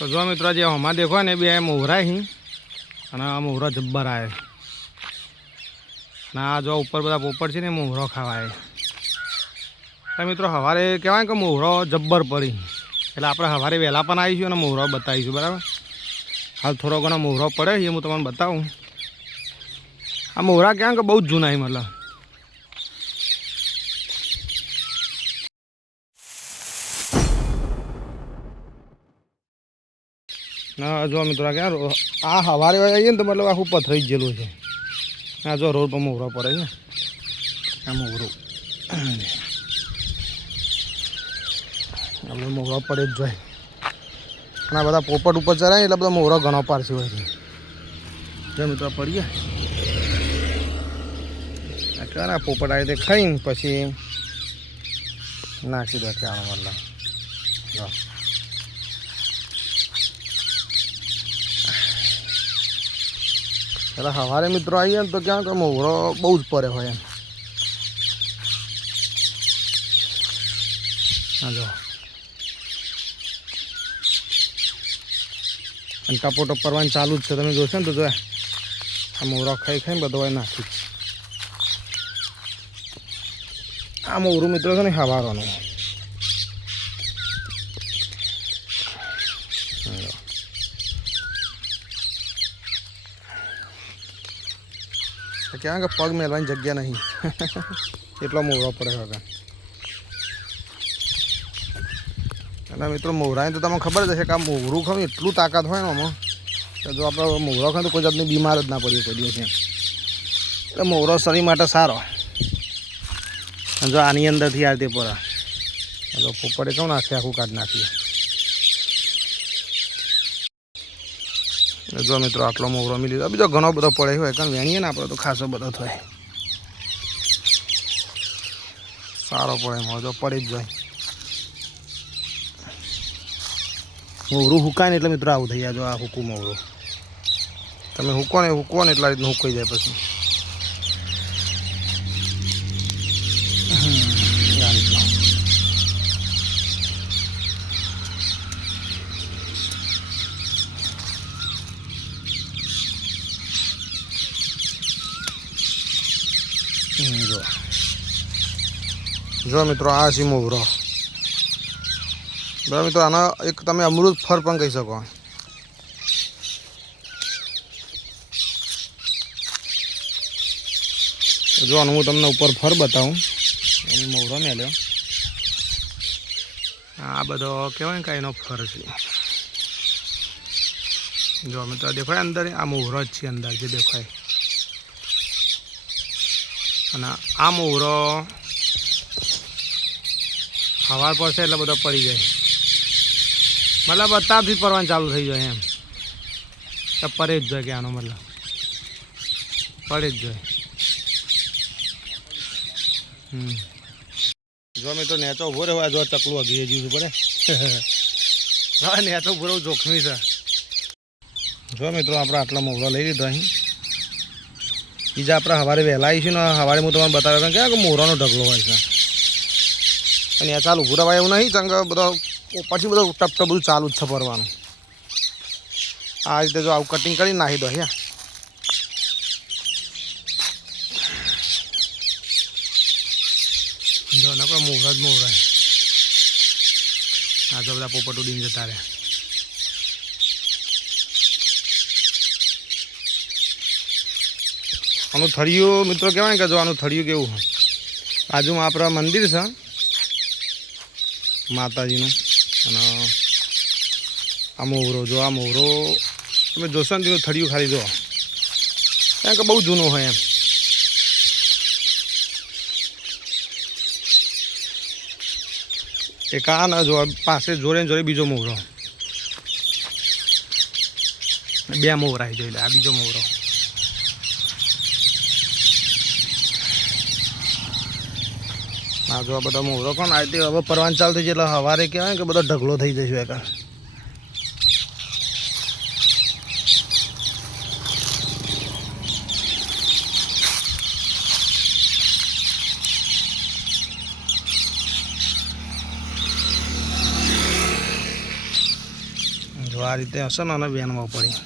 तो जो मित्रों जे हमारे देखो ने बे मोहरा ही અને આ મોહરો જબ્બર આવે ના જો ઉપર બધા પોપટ છે ને મોહરો ખાવાય તો મિત્રો સવારે કહેવાય કે મોહરો જબ્બર પડી એટલે આપણે સવારે વહેલા પણ આવીશું અને મોહરો બતાવીશું બરાબર હાલ થોડો ઘણો મોહરો પડે એ હું તમને બતાવું આ મોહરા કહેવાય કે બહુ જ જૂના મતલબ ના જો મિત્રો ક્યાં આ સવારે આવીએ ને તો મતલબ આખું પથરાઈ ગયેલું છે આ જો રોડ પર મોહરો પડે છે આ મોહરો આપણે મોહરો પડે જ જોઈએ અને આ બધા પોપટ ઉપર ચડાય એટલે બધા મોહરો ઘણો પારસી હોય છે જો મિત્રો પડીએ કયા પોપટ આવી તે ખાઈને પછી નાખી દે ક્યાં મતલબ જો એટલે સવારે મિત્રો આવીએ ને તો ક્યાં કે મોહરો બહુ જ પડે હોય એમ હા જો અને ટપો ટપ કરવાનું ચાલુ જ છે તમે જોશો ને તો જો આ મોહરો ખાઈ ખાઈને બધો હોય નાખી આ મોહરું મિત્રો છે ને સવારનું ક્યાં કે પગ મેળવાની જગ્યા નહીં એટલો મોહરો પડે હવે અને મિત્રો મોહરાને તો તમને ખબર જ હશે કે આ મોહરું ખાવું એટલું તાકાત હોય ને આમાં કે જો આપણે મોહરો ખાય તો કોઈ જાતની બીમાર જ ના પડીએ કોઈ દિવસ એમ એટલે મોહરો શરીર માટે સારો જો આની અંદરથી આ રીતે પડે જો પોપડે કહું નાખીએ આખું કાઢ નાખીએ જો મિત્રો આટલો મોહરો મિલી લીધો બીજો ઘણો બધો પડે હોય કારણ વેણીએ ને આપણે તો ખાસો બધો થાય સારો પડે મોજો પડી જ જાય મોહરું હુકાય ને એટલે મિત્રો આવું થઈ જાય જો આ હુકું મોહરું તમે હુકો ને એટલા રીતનું હુકાઈ જાય પછી જો મિત્રો આ છે મોહરો બરાબર મિત્રો આના એક તમે અમૃત ફળ પણ કહી શકો જો આનું હું તમને ઉપર ફળ બતાવું એની મોહરો મેલ્યો આ બધો કહેવાય કે એનો ફળ છે જો મિત્રો દેખાય અંદર આ મોહરો જ છે અંદર જે દેખાય અને આ મોહરો સવાર પડશે એટલે બધો પડી જાય મતલબ અત્યારથી પડવાનું ચાલુ થઈ જાય એમ તો પડે જ જોઈએ કે આનો મતલબ પડે જ જોઈએ જો મેં તો નેચો ઉભો રહ્યો જો ચકલું અઘી જીવું પડે હા નેચો ઉભો રહ્યું જોખમી છે જો મિત્રો આપણે આટલા મોહરો લઈ લીધો અહીં બીજા આપણે સવારે વહેલા આવીશું ને સવારે હું તમને બતાવ્યો કે મોહરાનો ઢગલો હોય છે અને આ ચાલુ ભૂરા ભાઈ એવું નહીં ચંગ બધો પછી બધું ટપ ટપ બધું ચાલુ જ છે ભરવાનું આ રીતે જો આવું કટિંગ કરી નાખી દો યા જો નકરો મોહરા જ મોહરા આ તો બધા પોપટ ઉડીને જતા રહ્યા આનું થળિયું મિત્રો કહેવાય કે જો આનું થળિયું કેવું બાજુમાં આપણા મંદિર છે માતાજીનું અને આ મોહરો જો આ મોહરો તમે જોશો ને થળિયું ખાલી જો કારણ કે બહુ જૂનું હોય એમ એક આ ના જો પાસે જોડે જોડે બીજો મોહરો બે મોહરા જોઈ લે આ બીજો મોહરો હા જો આ બધા મોહરો પણ આ રીતે હવે પરવાન ચાલુ થઈ જાય એટલે સવારે કહેવાય કે બધો ઢગલો થઈ જશે એકા જો આ રીતે હશે ને અને વેનમાં પડી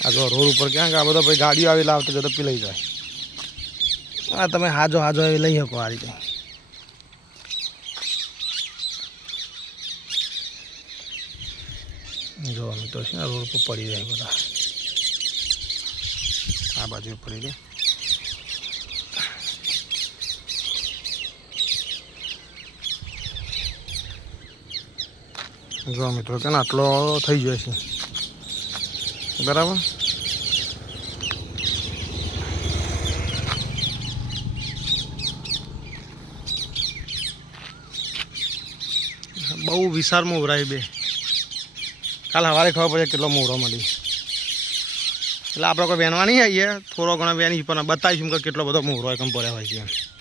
આ જો રોડ ઉપર ક્યાંક આ બધા પછી ગાડીઓ આવી લાવતો ઝડપી લઈ જાય હા તમે હાજો હાજો એ લઈ શકો આ રીતે જો મિત્રો છે રોડ પર પડી જાય બધા આ બાજુ પડી જાય જો મિત્રો કે આટલો થઈ જાય છે બરાબર બહુ વિશાળ મોવરાય બે કાલ સવારે ખબર પડે કેટલો મોવરો મળી એટલે આપણે કોઈ વેનવા નહીં આવીએ થોડો ઘણો વેની પણ બતાવીશું કે કેટલો બધો મોવરો એકમ પડ્યા હોય છે